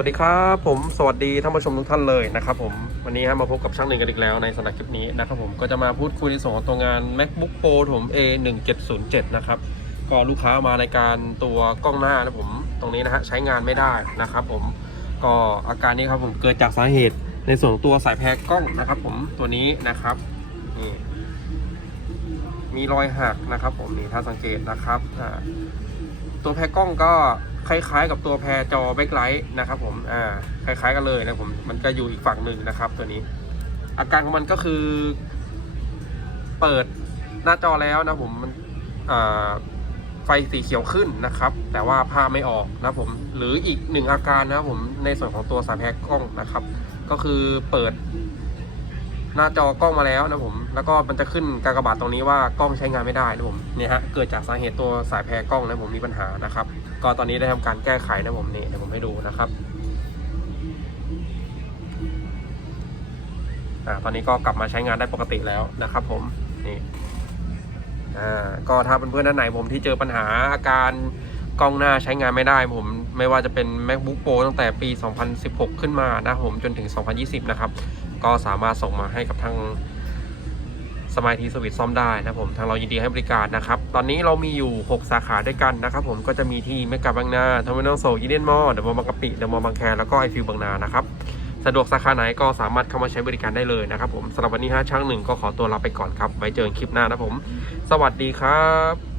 วัสดีครับผมสวัสดีท่านผู้ชมทุกท่านเลยนะครับผมวันนี้มาพบกับช่างหนึ่งกันอีกแล้วในสำหรับคลิปนี้นะครับผมก็จะมาพูดคุยในส่วนของตัวงาน macbook pro ผม a 1 7 0 7นะครับก็ลูกค้ามาในการตัวกล้องหน้านะผมตรงนี้นะฮะใช้งานไม่ได้นะครับผมก็อาการนี้ครับผมเกิดจากสาเหตุในส่วนตัวสายแพรกล้องนะครับผมตัวนี้นะครับนี่มีรอยหักนะครับผมนี่ถ้าสังเกตนะครับตัวแพรกล้องก็ คล้ายๆ กับตัวแพรจอแบ็คไลท์นะครับผมอ่าคล้าย ๆ กันเลยนะผมมันจะอยู่อีกฝั่งหนึ่งนะครับ ตัวนี้ อาการของมันก็คือ เปิดหน้าจอแล้วนะผมมันอ่าไฟสีเขียวขึ้นนะครับ แต่ว่าภาพไม่ออกนะผมหรืออีกหนึ่งอาการนะผมในส่วนของตัวสายแพรกล้องนะครับ ก็คือเปิด หน้าจอกล้องมาแล้วนะผมแล้วก็มันจะขึ้นกากบาทตรงนี้ว่ากล้องใช้งานไม่ได้นะผมเนี่ยฮะเกิดจากสาเหตุตัวสายแพรกล้องนะผมมีปัญหานะครับ ก็ตอนนี้ได้ทำการแก้ไขนะผมนี่เดี๋ยวผมให้ดูนะครับอ่าตอนนี้ก็กลับมาใช้งานได้ปกติแล้วนะครับ ผมนี่อ่าก็ถ้าเพื่อนๆท่านไหนผมที่เจอปัญหาอาการกล้องหน้าใช้งานไม่ได้ผมไม่ว่าจะเป็น macbook pro ตั้งแต่ปี 2016 ขึ้นมานะผมจนถึง 2020 นะครับ ก็สามารถส่งมาให้กับทางสมัยทีสวิตซ่อมได้นะผมทางเรายินดีให้บริการนะครับ ตอนนี้เรามีอยู่ 6 สาขาด้วยกันนะครับผมก็จะมีที่เมกาบางนาทอมินอลโซยีเดนมอลเดอะมอลล์บางกะปิเดอะมอลล์บางแคแล้วก็ไอฟิวบางนานะครับสะดวกสาขาไหนก็สามารถเข้ามาใช้บริการได้เลยนะครับผมสำหรับวันนี้ฮะช่างหนึ่งก็ขอตัวลาไปก่อนครับไว้เจอกันคลิปหน้านะผม สวัสดีครับ